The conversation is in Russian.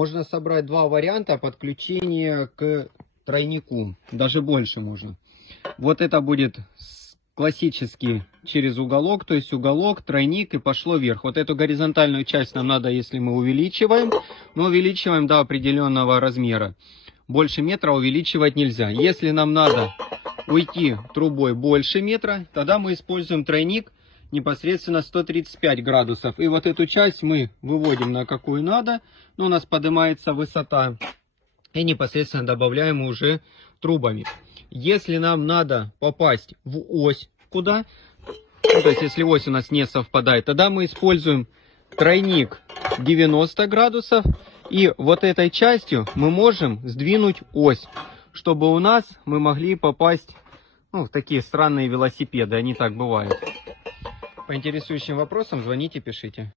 Можно собрать два варианта подключения к тройнику, даже больше можно. Вот это будет классический через уголок, то есть уголок, тройник и пошло вверх. Вот эту горизонтальную часть нам надо, если мы увеличиваем, но увеличиваем до определенного размера. Больше метра увеличивать нельзя. Если нам надо уйти трубой больше метра, тогда мы используем тройник непосредственно 135 градусов. И вот эту часть мы выводим на какую надо. Но у нас поднимается высота. И непосредственно добавляем уже трубами. Если нам надо попасть в ось куда, ну, то есть если ось у нас не совпадает, тогда мы используем тройник 90 градусов. И вот этой частью мы можем сдвинуть ось, чтобы у нас мы могли попасть, ну, в такие странные велосипеды. Они так бывают. По интересующим вопросам звоните, пишите.